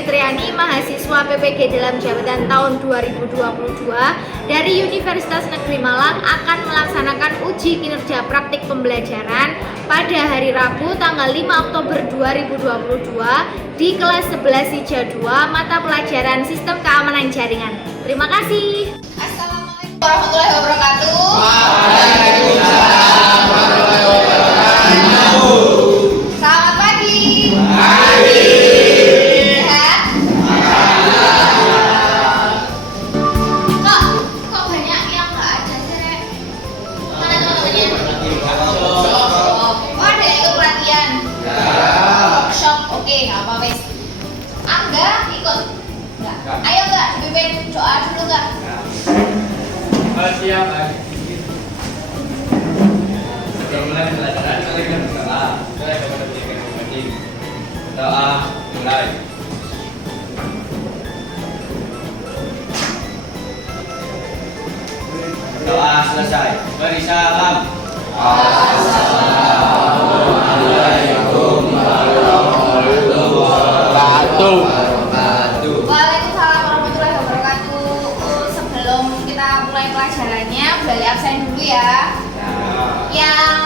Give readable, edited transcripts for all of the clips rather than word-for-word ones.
Fitriani, mahasiswa PPG dalam jabatan tahun 2022 dari Universitas Negeri Malang akan melaksanakan uji kinerja praktik pembelajaran pada hari Rabu tanggal 5 Oktober 2022 di kelas 11 IJA 2 mata pelajaran Sistem Keamanan Jaringan. Terima kasih. Assalamualaikum warahmatullahi wabarakatuh. Waalaikumsalam warahmatullahi wabarakatuh. Selamat pagi. Pagi. Sehat? Kok banyak yang nggak ada sih, Rek? Mana teman-temannya? Oh, ada yang ikut pelatihan? Workshop, oke, nggak apa-apa. Angga ikut? Nggak. Ayo nggak, dipimpin doa dulu nggak? Siap, Sebelum mulai pelajaran, kalian berdoa. Mulai kepada pendidikan. Doa mulai. Doa selesai. Beri salam. Assalamualaikum warahmatullahi wabarakatuh. Waalaikumsalam warahmatullahi wabarakatuh. Sebelum kita mulai pelajarannya, balik absen dulu ya. Yang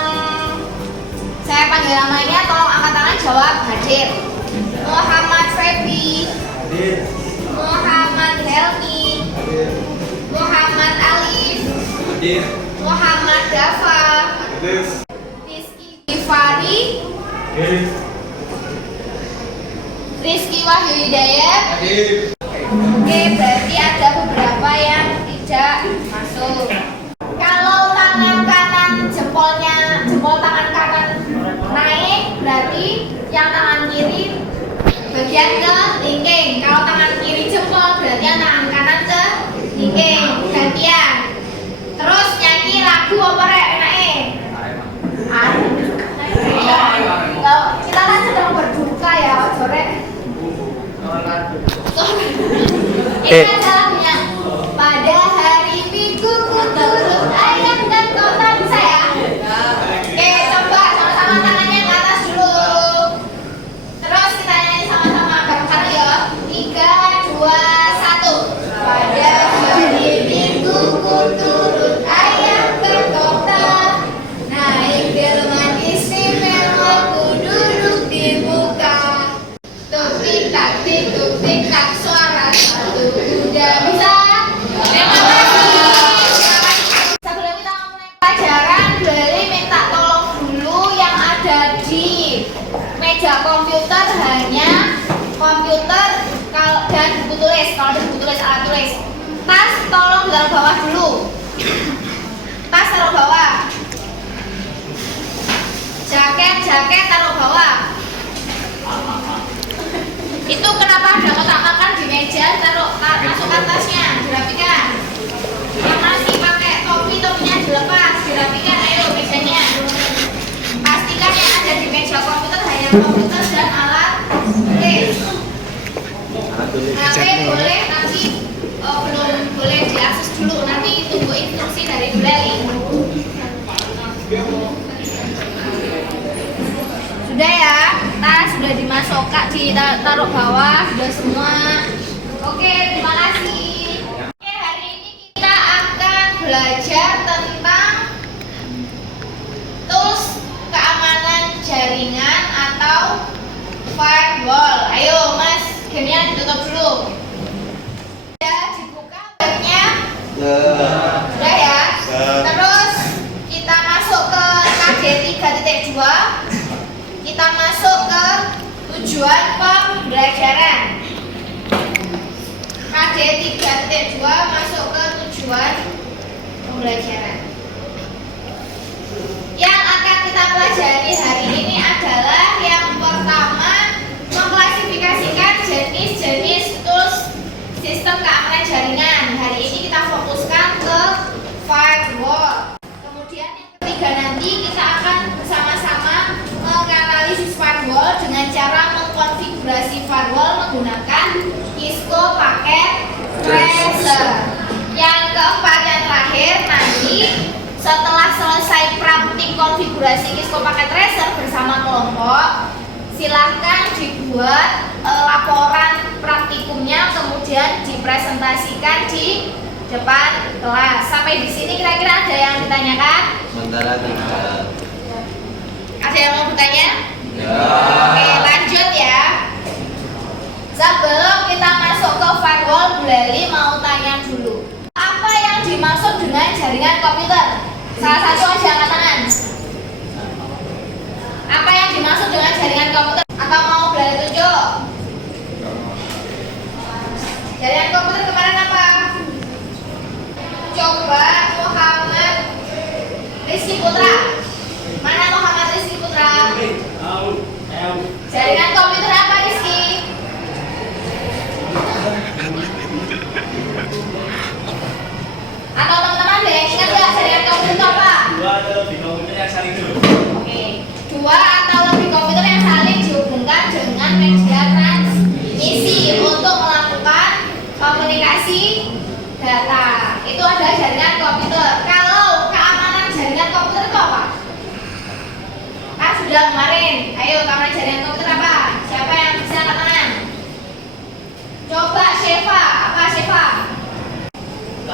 saya panggil namanya, tolong angkat tangan jawab hadir. Muhammad Febi, Muhammad Helmi, Muhammad Alif, Muhammad Dafa, Rizky Gifari, Rizky Wahyu Hidayat. Oke, berarti ada beberapa yang tidak masuk. Kalau tangan kanan jempol tangan kanan naik, berarti yang tangan kiri bagian ke linking. Kalau tangan kiri jempol, berarti yang tangan kanan ke linking. Gantian. Terus nyanyi lagu apa rek enake? Kita kan sedang berduka ya, sore. Ini ada lagunya. Pada hari Minggu ku turut ayah dan kota, bisa ya? Oke, coba sama-sama tangannya ke atas dulu. Terus kita nyanyi sama-sama bareng-bareng ya. 3, 2, 1. Pada hari Minggu ku turut ayah ke kota, naik delman istimewa ku duduk di muka. Tuk tik tak suara satu udah bisa. Terima kasih. Sebelum kita mulai pelajaran, Beli minta tolong dulu yang ada di meja komputer hanya komputer dan buku tulis. Kalau ada buku tulis, alat tulis. Tas tolong taruh bawah dulu. Tas taruh bawah. Jaket taruh bawah. Itu kenapa ada kotak makan di meja, masukkan tasnya, dirapikan. Yang masih pakai topinya dilepas, dirapikan, ayo mejanya. Pastikan yang ada di meja komputer hanya komputer dan alat tulis. HP boleh, tapi belum boleh diakses dulu, nanti tunggu instruksi dari Bu Leli. Sudah ya, tas sudah dimasukkan, ditaruh bawah, sudah semua. Oke, terima kasih. Oke, hari ini kita akan belajar tentang tools keamanan jaringan atau firewall. Ayo Mas, gamenya ditutup dulu. Sudah dibuka webnya? Sudah ya? Terus kita masuk ke KD 3.2. Kita masuk ke tujuan pembelajaran. KD 3.2 masuk ke tujuan pembelajaran. Yang akan kita pelajari hari ini adalah yang pertama, mengklasifikasikan jenis-jenis tools sistem keamanan jaringan. Hari ini kita fokuskan ke firewall. Kemudian yang ketiga nanti kita akan bersama-sama menganalisis firewall dengan cara mengkonfigurasi firewall menggunakan Cisco paket tracer. Yang keempat, yang terakhir, nanti setelah selesai praktik konfigurasi Cisco paket tracer bersama kelompok, silahkan dibuat laporan praktikumnya, kemudian dipresentasikan di depan kelas. Sampai di sini kira-kira ada yang ditanyakan? Sementara tidak. Ada yang mau bertanya? Ya. Oke, lanjut ya. Sebelum kita masuk ke firewall, Bu Leli mau tanya dulu. Apa yang dimaksud dengan jaringan komputer? Salah satu aja angkat tangan. Apa yang dimaksud dengan jaringan komputer? Atau mau Bu Leli tunjuk? Jaringan komputer kemarin apa? Coba Muhammad Rizky Putra. Mana Muhammad Rizky Putra? Jaringan komputer apa, Rizky? Atau teman-teman ada yang ingat nggak jaringan komputer itu apa? Dua atau lebih komputer yang saling Oke, dua atau lebih komputer yang saling dihubungkan dengan media transmisi untuk melakukan komunikasi data. Itu adalah jaringan komputer. Kalau keamanan jaringan komputer itu apa? Kan sudah kemarin. Ayo, keamanan jaringan komputer apa? Siapa yang bisa angkat tangan? Coba Sheva, apa Sheva?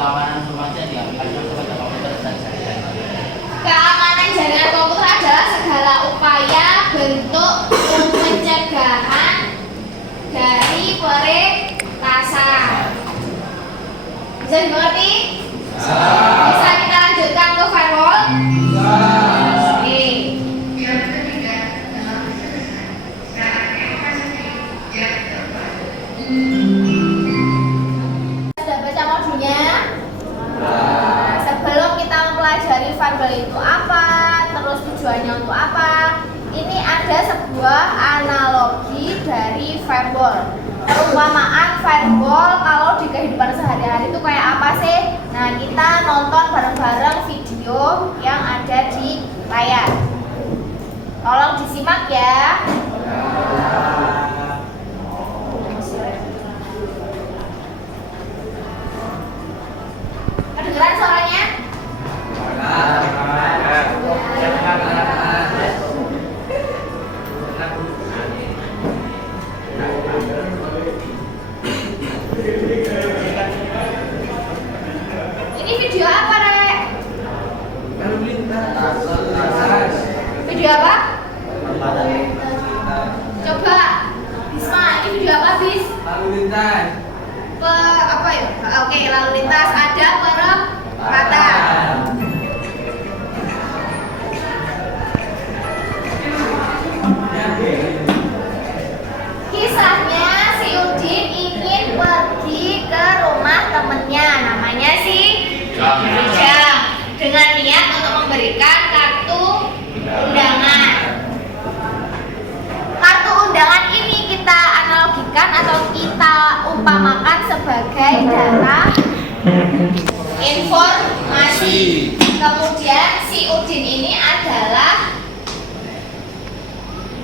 keamanan informasi yang diaplikasikan kepada komputer dan jaringan. Keamanan jaringan komputer adalah segala upaya bentuk pencegahan dari peretasan. Bisa dimengerti? Bisa kita lanjutkan ke firewall? Oke. Sudah baca modulnya? Sebelum kita mempelajari firewall itu apa, terus tujuannya untuk apa, ini ada sebuah analogi dari firewall. Perumpamaan firewall kalau di kehidupan sehari-hari itu kayak apa sih? Nah, kita nonton bareng-bareng video yang ada di layar. Tolong disimak ya. Kedengeran suaranya? Ini video apa, Rek? Video apa? Coba Bisma, ini video apa, Bis? Lalu lintas. Apa ya? Oke, lalu lintas ada perempatan. Kisahnya si Udin ingin pergi ke rumah temennya, namanya si Ujang, dengan niat untuk memberikan kartu undangan. Kartu undangan ini kita analogikan atau kita umpamakan sebagai data informasi. Kemudian si Udin ini adalah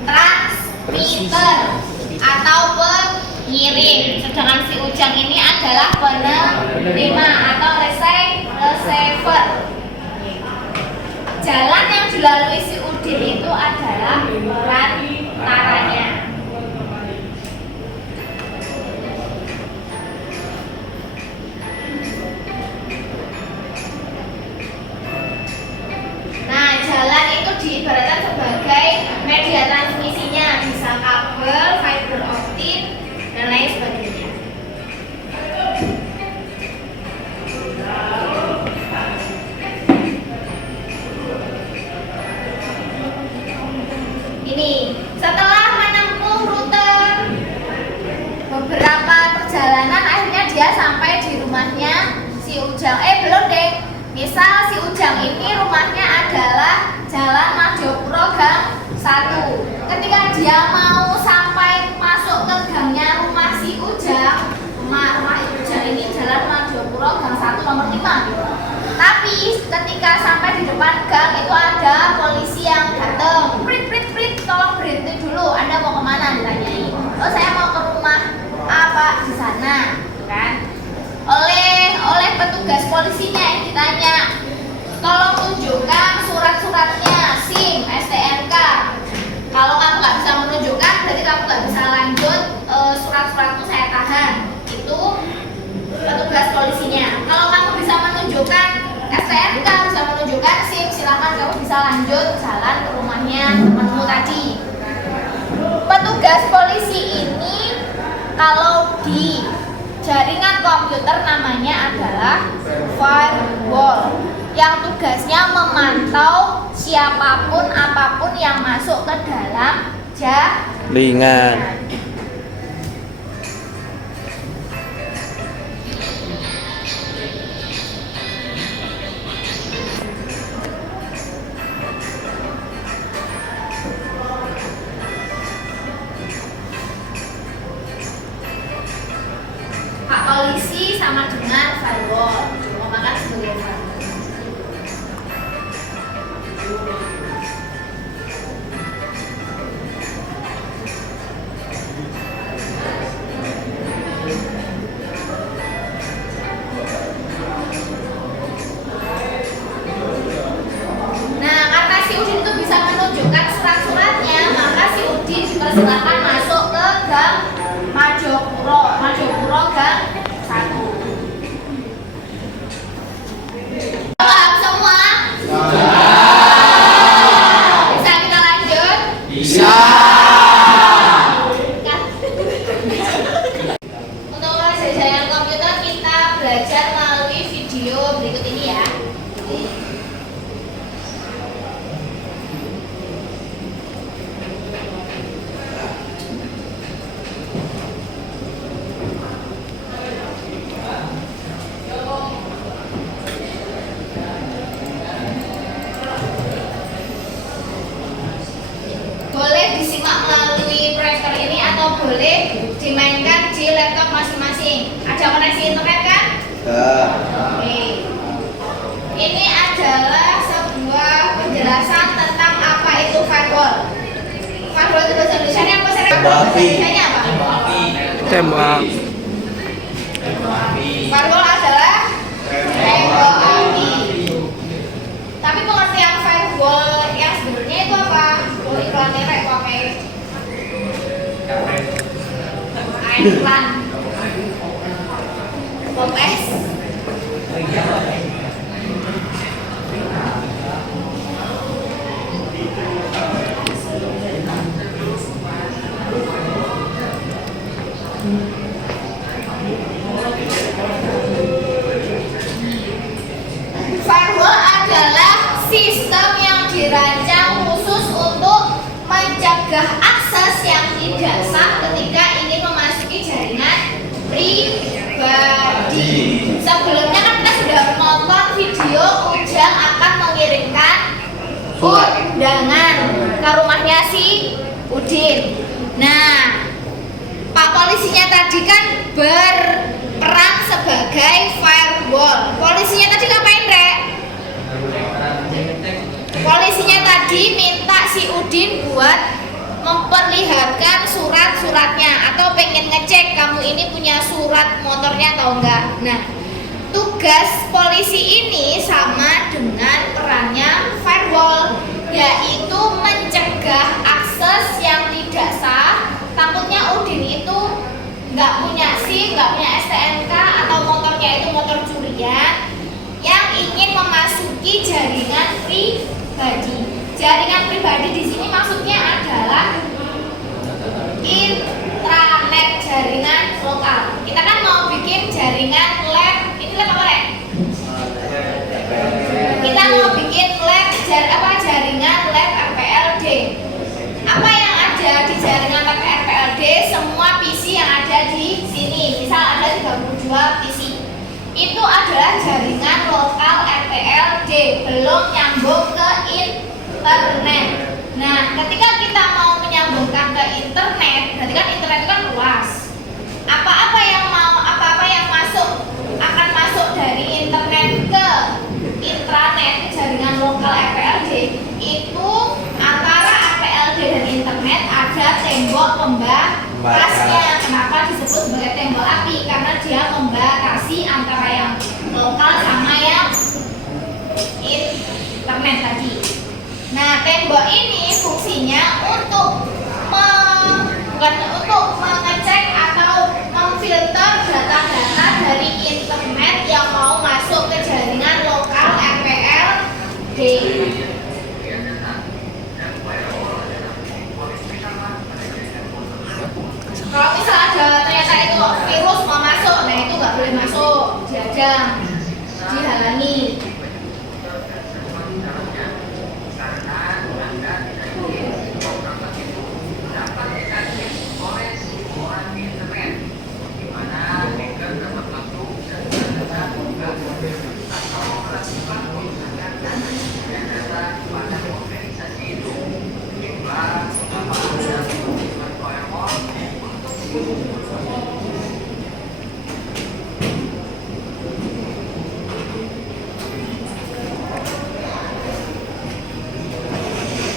transmitter atau pengirim, sedangkan si Ujang ini adalah penerima atau receiver. Jalan yang dilalui si Udin itu adalah perantaranya. Nah, jalan itu diibaratkan sebagai media transmisinya, bisa kabel, fiber optik, dan lain sebagainya. Ini setelah menempuh rute beberapa perjalanan, akhirnya dia sampai di rumahnya si Ujang. Belum deh. Misal si Ujang ini rumahnya adalah Jalan Madiopuro Gang 1. Ketika dia mau sampai masuk ke gangnya rumah si Ujang, rumah Ujang ini Jalan Madiopuro Gang 1 nomor 5. Tapi ketika sampai di depan gang itu ada polisi yang datang. Prit, tolong berhenti dulu. Anda mau kemana? Ditanyain. Oh, saya mau ke rumah apa di sana, kan? Oleh petugas polisinya yang ditanya, tolong tunjukkan surat-suratnya, SIM, STNK. Kalau kamu nggak bisa menunjukkan, berarti kamu nggak bisa lanjut. Surat-suratmu saya tahan. Itu petugas polisinya. Kalau kamu bisa menunjukkan STNK, bisa menunjukkan SIM, silakan kamu bisa lanjut jalan ke rumahnya temanmu tadi. Petugas polisi ini kalau di jaringan komputer namanya adalah firewall, yang tugasnya memantau siapapun apapun yang masuk ke dalam jaringan. Pak polisi sama dengan firewall, cuma makan sebagai firewall. Nah, karena si Udin itu bisa menunjukkan surat-suratnya, maka si Udin dipersilakan masuk ke gang Majopuro gang 1. Paham semua? Bisa kita lanjut? Bisa. Untuk kelas jaringan komputer kita belajar melalui video berikut ini ya. Boleh disimak melalui proyektor ini atau boleh dimainkan di laptop masing-masing. Ada koneksi internet kan? Oke. Ini adalah sebuah penjelasan tentang apa itu firewall. Firewall itu bahasa Indonesia apa? Bahasa Indonesia apa? Tembak. Firewall adalah tembok api. Tapi pengertian firewall yang sebenarnya itu apa? Oh, iklannya kayak pakai iklan. Popes. Firewall adalah sistem yang dirancang khusus untuk mencegah akses yang tidak sah ketika ingin memasuki jaringan pribadi. Sebelumnya kan kita sudah menonton video Ujang akan mengirimkan undangan ke rumahnya si Udin. Nah, Pak polisinya tadi kan berperan sebagai firewall. Polisinya tadi ngapain, Rek? Polisinya tadi minta si Udin buat memperlihatkan surat-suratnya atau pengen ngecek kamu ini punya surat motornya atau enggak. Nah, tugas polisi ini sama dengan perannya firewall, yaitu mencegah akses yang tidak sah. Takutnya Udin itu nggak punya SIM, nggak punya STNK, atau motornya itu motor curian yang ingin memasuki jaringan pribadi. Jaringan pribadi di sini maksudnya adalah intranet, jaringan lokal. Kita kan mau bikin jaringan lab, ini lab apa, Rek? Kita mau bikin lab jaringan lab RPLD. Apa yang ada di jaringan lab RPLD? Semua PC yang ada di sini. Misal ada 32 PC. Itu adalah jaringan lokal RPLD, belum nyambung ke internet. Nah, ketika kita mau menyambungkan ke internet, berarti kan internet itu kan luas. Apa-apa yang masuk akan masuk dari internet ke intranet, jaringan lokal RPLD, itu antara RPLD dan internet ada tembok pembatasnya. Kenapa disebut sebagai tembok api? Karena dia membatasi antara yang lokal sama yang internet tadi. Nah, tembok ini fungsinya untuk bukan untuk mengecek atau memfilter data-data dari internet yang mau masuk ke jaringan lokal RPLD. Kalau misal ada ternyata itu virus mau masuk, nah itu nggak boleh masuk, diadang, dihalangi.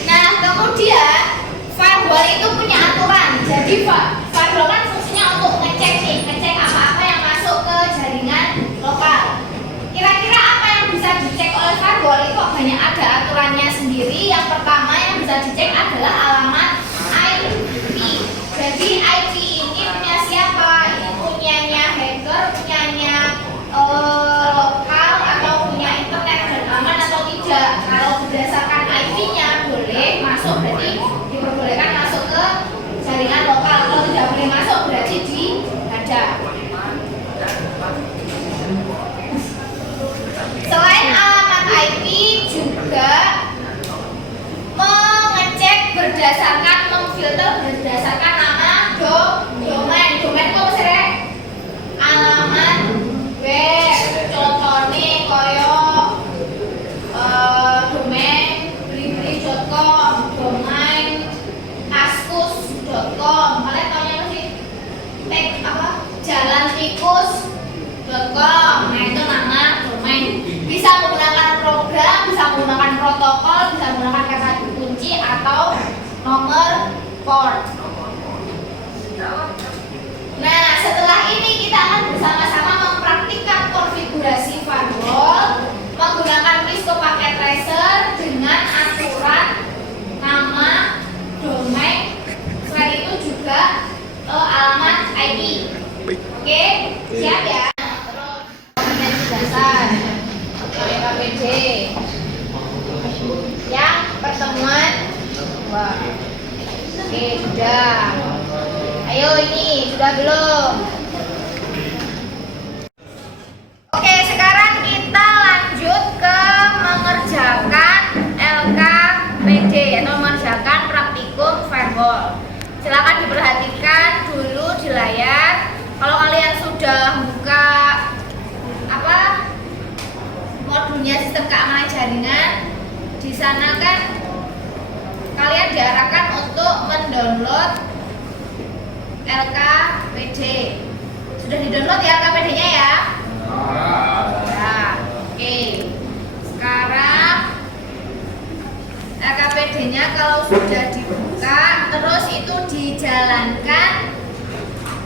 Nah, kemudian firewall itu punya aturan. Jadi firewall kan fungsinya untuk ngecek nih, ngecek apa-apa yang masuk ke jaringan lokal. Kira-kira apa yang bisa dicek oleh firewall itu banyak ada aturannya sendiri. Yang pertama yang bisa dicek adalah alamat IP. Jadi IP ini punya siapa? Ini punyanya hacker, punyanya lokal atau punya internet dan aman atau tidak. Kalau berdasarkan IP-nya boleh masuk, berarti diperbolehkan masuk ke jaringan lokal. Kalau tidak boleh masuk berarti dihadang. Selain alamat IP juga mengecek berdasarkan memfilter berdasarkan nama domain. Domain kok sih alamat web, contohnya koyo domain blibli.com, domain kaskus.com. Kalian taunya apa sih? jalantikus.com. Nah itu nama domain. Bisa menggunakan program, bisa menggunakan protokol, bisa menggunakan kata kunci atau nomor port. Nah, setelah ini kita akan bersama-sama mempraktikkan konfigurasi firewall menggunakan Cisco Packet Tracer dengan aturan nama, domain, selain itu juga alamat IP. Oke, siap ya? Terus kompetensi dasar KPD yang pertemuan 2. Oke, sudah. Ayo ini sudah belum? Oke, sekarang kita lanjut ke mengerjakan LKPD atau mengerjakan praktikum firewall. Silakan diperhatikan dulu di layar. Kalau kalian sudah buka modulnya sistem keamanan jaringan, di sana kan kalian diarahkan untuk mendownload LKPD. Sudah di-download ya LKPD-nya ya? Ya. Oke. Sekarang LKPD-nya kalau sudah dibuka, terus itu dijalankan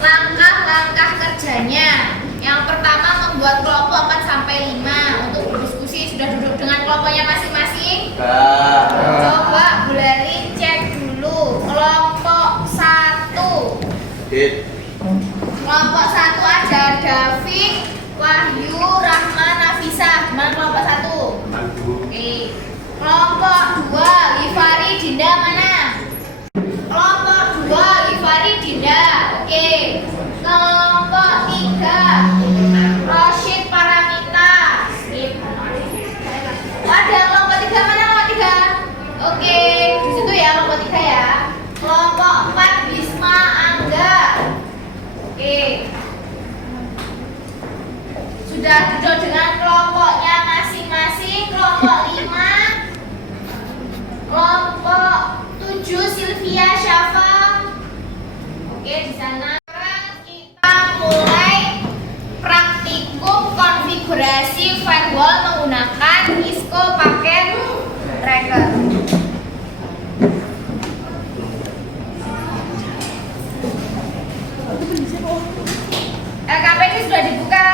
langkah-langkah kerjanya. Yang pertama membuat kelompok 4 sampai 5 untuk berdiskusi. Sudah duduk dengan kelompoknya masing-masing? Coba Bu Leri cek dulu kelompok 1. Kelompok 1 ada David, Wahyu, Rahman, Nafisa. Gimana kelompok 1? Oke. Kelompok 2 Livari, Dinda mana? Kelompok 2 Livari, Dinda. Oke. Kelompok 3 Roshid, Paramita. Skip. Ada kelompok 3 mana kelompok 3? Oke, di situ ya kelompok 3 ya. Kelompok 4 Bisma, Angga. Oke. Sudah duduk dengan kelompoknya masing-masing. Kelompok 5 kelompok 7 Sylvia, Syafa. Oke, di sana sekarang kita mulai praktikum konfigurasi firewall menggunakan Cisco Packet Tracer. LKPD sudah dibuka.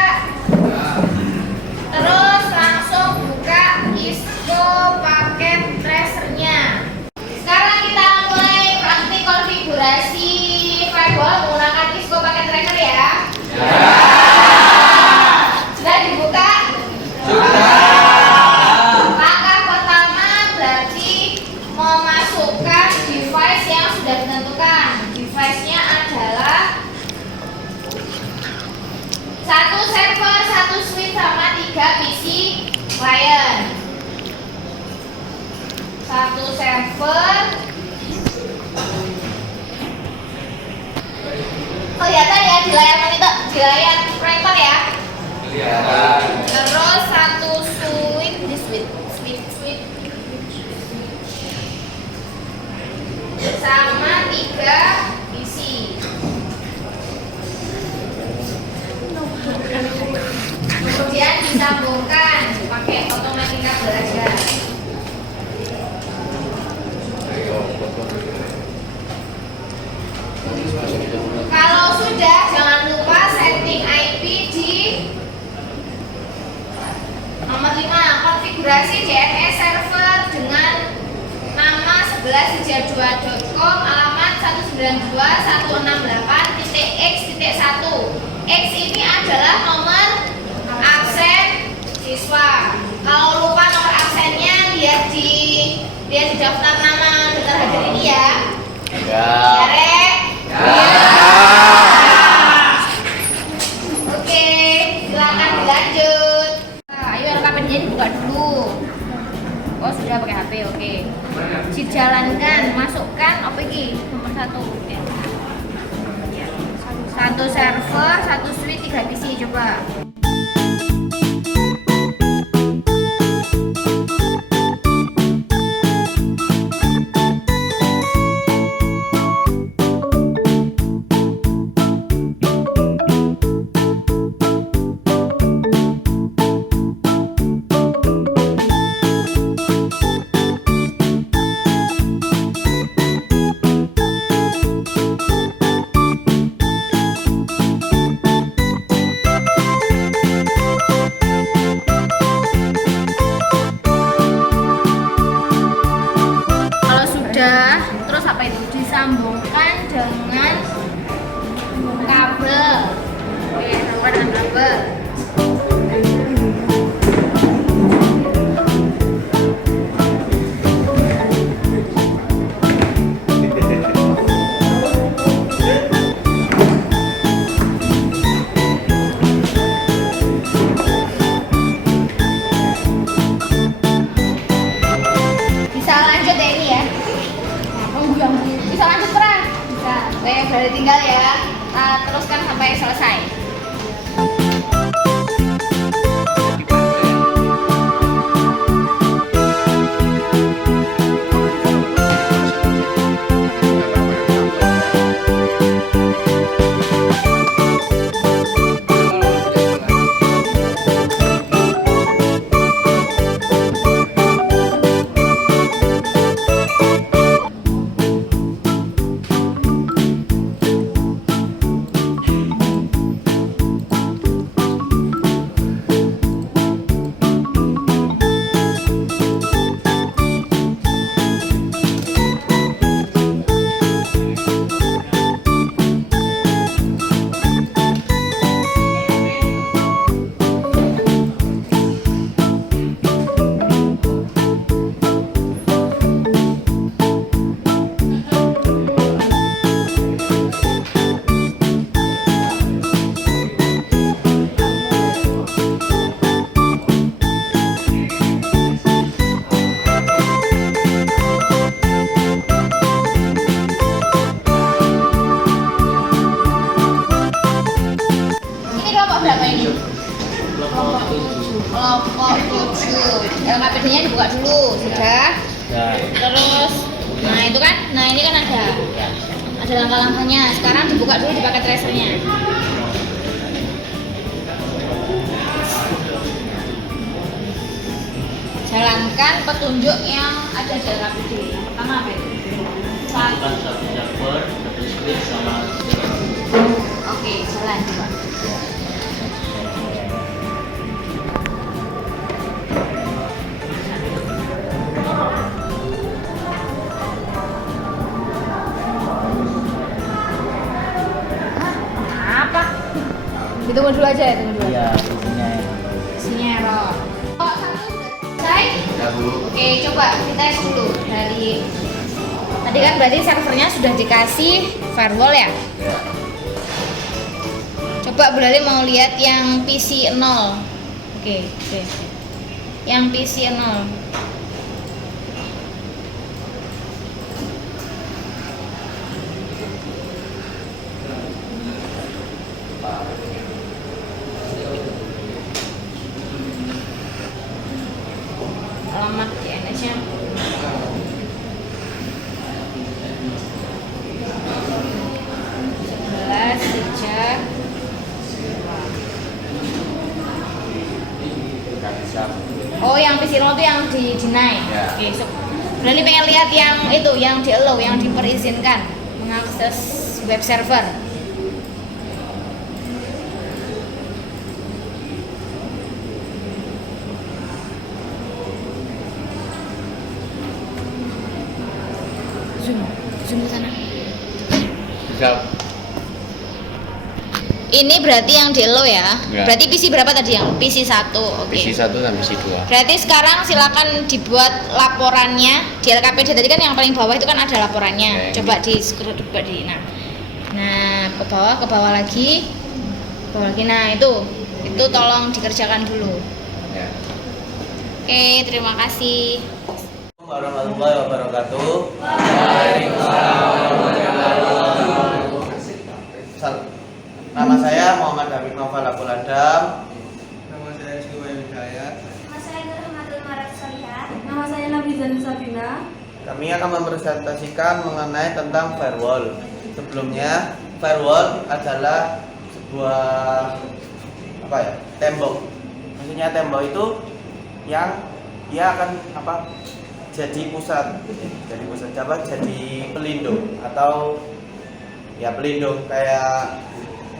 Terus langsung buka Cisco Packet Tracer-nya. Sekarang kita mulai 3 PC klien. 1 server. Kelihatan ya di layar monitor, di layar proyektor ya. Kelihatan. Terus 1 switch sama 3 PC. Kemudian disambungkan pakai automatic kabel aja. Kalau sudah, jangan lupa setting IP di nomor 5, konfigurasi DNS server dengan nama 11hijab2.com, alamat 192.168.x.1. X ini adalah nomor absen siswa. Kalau lupa nomor absennya, lihat di daftar nama daftar hadir ini ya. Ya. Ya, Rek? Oke, silakan dilanjut. Nah, ayo LKPD-nya dibuka dulu. Oh, sudah pakai HP, oke. Dijalankan, masukkan apa ini? Nomor 1. 1 server, 1 switch, 3 PC, coba. Terus apa itu? Disambungkan dengan kabel. Oke, sambungkan dengan kabel. Bisa lanjut ya ini ya? Bisa lanjut perang? Bisa. Oke, berarti tinggal ya. Teruskan sampai selesai. Kelompok 7. LKPD-nya dibuka dulu, sudah. Terus, nah itu kan, nah ini kan ada langkah-langkahnya. Sekarang dibuka dulu di paket tracernya. Jalankan petunjuk yang ada di LKPD. Yang pertama apa itu? Satu server, 1 switch sama. Oke, jalan coba. Ditunggu dulu aja ya, tunggu dulu. Iya, Isinya error. Oh, satu udah selesai? Ya, Bu. Oke, coba kita tes dulu dari tadi kan berarti servernya sudah dikasih firewall ya? Ya. Coba Bu Lali mau lihat yang PC 0. Oke. Yang PC 0. Alamat DNS-nya. Sejak oh yang PC 0 itu yang di deny. Ya. Oke, berarti pengen lihat yang itu, yang di allow, yang diperizinkan mengakses web server. Zoom ke sana. Bisa. Ini berarti yang di allow ya? Ya. Berarti PC berapa tadi yang PC 1? Oke. PC 1 dan PC 2. Berarti sekarang silakan dibuat laporannya di LKPD. Tadi kan yang paling bawah itu kan ada laporannya. Ya, Coba di scroll coba di nah ke bawah lagi. Nah itu tolong dikerjakan dulu. Ya. Oke, terima kasih. Warahmatullahi wabarakatuh. Nama saya Muhammad Habib Noval Abdul Adam. Nama saya Siwa Hidayat. Nama saya Nur Rahmatul Marad Salihah. Nama saya Nabizan Sabina. Kami akan mempresentasikan mengenai tentang firewall. Sebelumnya, firewall adalah sebuah tembok. Maksudnya tembok itu yang dia akan jadi pelindung atau ya pelindung, kayak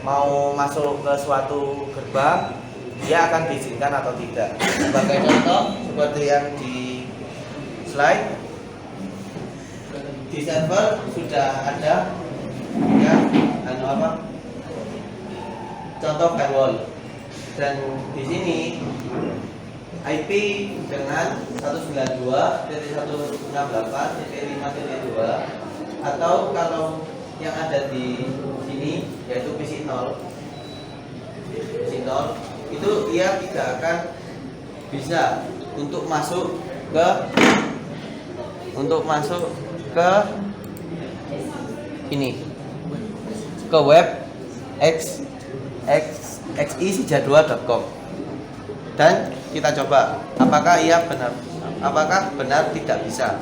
mau masuk ke suatu gerbang dia akan diizinkan atau tidak. Sebagai contoh seperti yang di slide, di server sudah ada ya contoh firewall, dan di sini IP dengan 192.168.5.2, atau kalau yang ada di sini yaitu PC 0 itu ia tidak akan bisa untuk masuk ke ini, ke web xisija2.com. Dan kita coba apakah benar tidak bisa.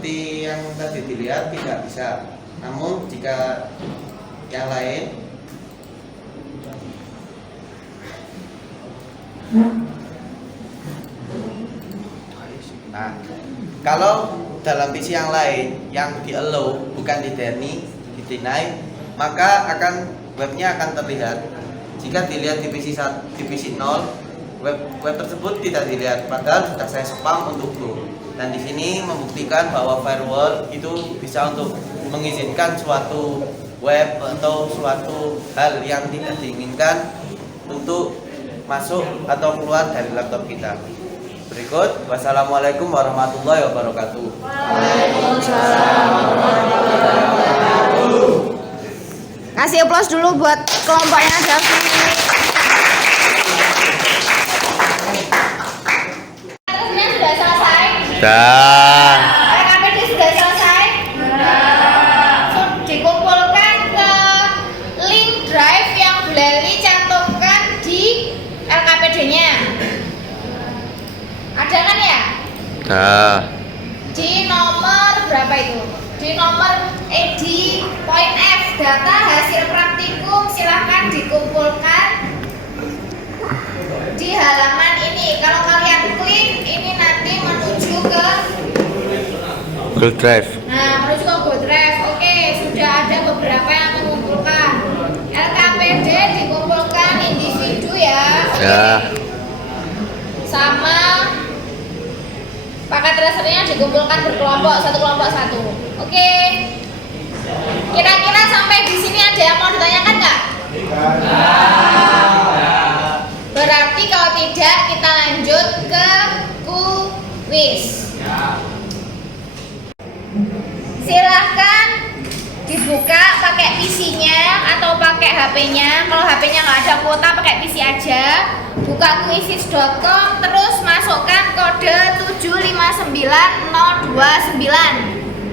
Seperti yang tadi dilihat tidak bisa. Namun jika yang lain kalau dalam PC yang lain yang di allow bukan di deny, maka webnya akan terlihat. Jika dilihat di PC 0, web tersebut tidak dilihat, padahal sudah saya spam untuk go. Dan di sini membuktikan bahwa firewall itu bisa untuk mengizinkan suatu web atau suatu hal yang tidak diinginkan untuk masuk atau keluar dari laptop kita. Berikut, wassalamualaikum warahmatullahi wabarakatuh. Kasih aplaus dulu buat kelompoknya Davi. Atasnya sudah selesai. Dah. LKPD sudah selesai. Dikumpulkan ke link drive yang Bu Leli cantumkan di LKPD-nya. Ada kan ya? Dah. Di nomor berapa itu? Di nomor di poin F, data hasil praktikum silahkan dikumpulkan di halaman ini. Kalau kalian klik ini nanti menuju ke Google Drive. Nah, menuju ke Google Drive. Oke, sudah ada beberapa yang mengumpulkan. LKPD dikumpulkan individu ya. Oke. Ya. Sama Paket tracernya dikumpulkan berkelompok, satu kelompok satu. Oke. Kira-kira sampai di sini ada yang mau ditanyakan nggak? Berarti kalau tidak kita lanjut ke kuis. Silahkan dibuka pakai PC-nya atau pakai HP-nya. Kalau HP-nya nggak ada kuota pakai PC aja. Buka kuisis.com terus masukkan kode 759029.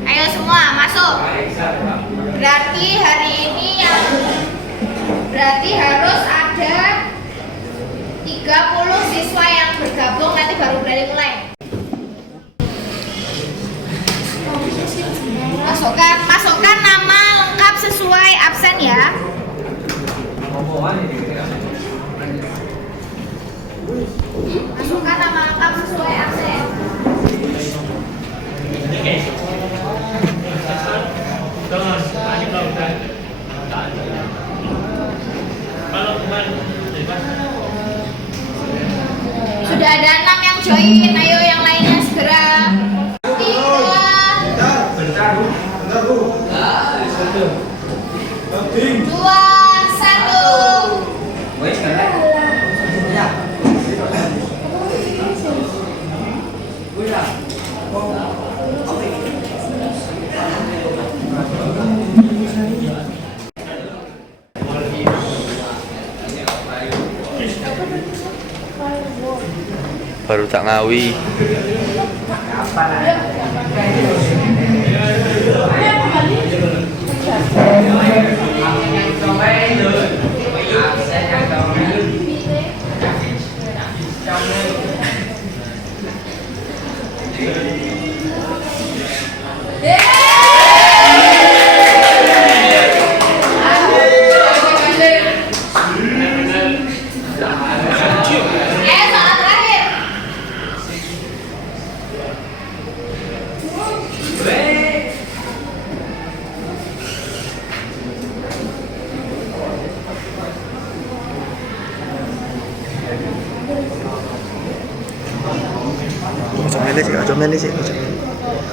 Ayo semua masuk. Berarti hari ini berarti harus ada 30 siswa yang bergabung, nanti baru boleh mulai. Masukkan nama lengkap sesuai absen ya. Masukkan nama lengkap sesuai absen. Sudah ada 6 yang join, ayo yang lainnya segera. 3, 2, 1. Baru tak ngawi.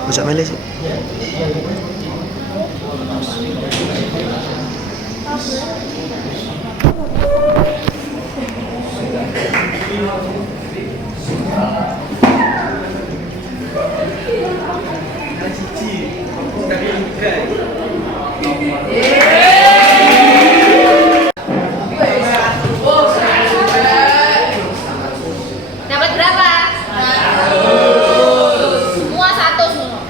Ojo mele sih. Dapat berapa? Semua 1 semua.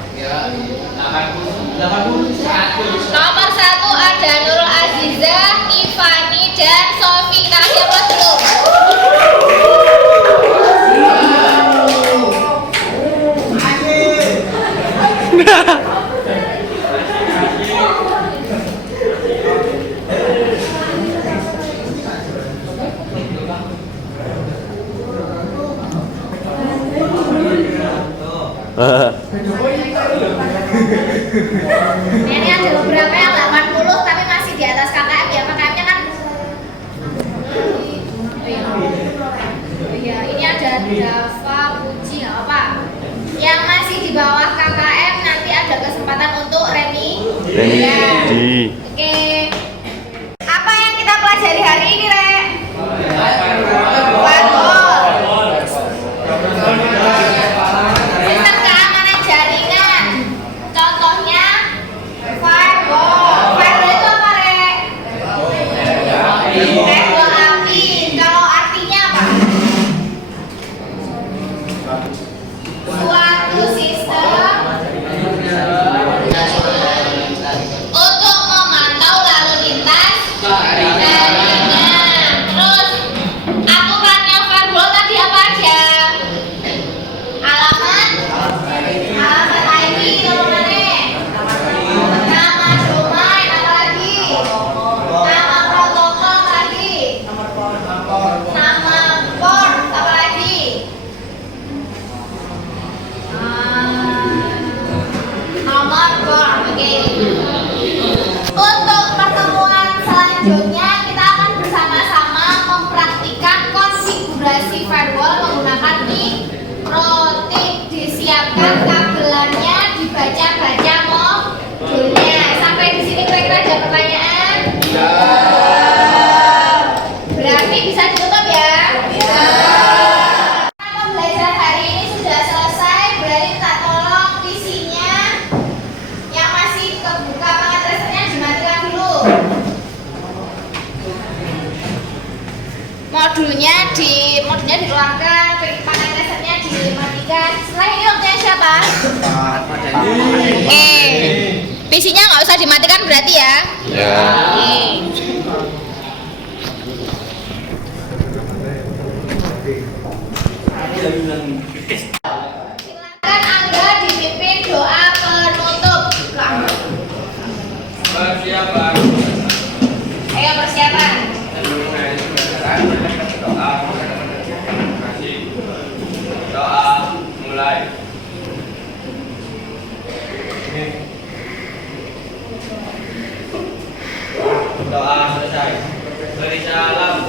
Nomor 1 ada Nurul Azizah, Tiffany, dan Sofi. Kasih aplaus dulu. Ini ada beberapa yang 80 tapi masih di atas KKM ya. KKM-nya kan iya, ini ada Dava, Puji, nggak apa. Yang masih di bawah KKM nanti ada kesempatan untuk Remi. Ya. Oke. Apa yang kita pelajari hari ini, Re? Sistem keamanan jaringan. Contohnya firewall. Firewall itu apa, Re? Firewall api. Kalau artinya apa? Suatu sistem untuk memantau lalu lintas jaringan. Terus aturannya firewall tadi apa aja? Alamat IP, nomor mana? Nama domain, apa lagi? Nama protokol tadi. Nama port, apa lagi? Nomor port, oke. Untuk pertemuan selanjutnya kita akan bersama-sama mempraktikkan konfigurasi firewall menggunakan mikrotip. Disiapkan silakan kabelannya dibaca-baca modulnya. Sampai di sini kira-kira ada pertanyaan? Ya. Berarti bisa ditutup ya? Ya. Pembelajaran hari ini sudah selesai. Berarti kita tolong PC-nya yang masih kebuka pengetesannya dimatikan dulu. Modulnya dikeluarkan, pengetesannya dimatikan. Setelah ini waktunya siapa? PC-nya nggak usah dimatikan berarti ya? Ya. Silakan Angga dipimpin doa penutup. Persiapan. Ayo persiapan. Doa mulai. Doa selesai. Beri salam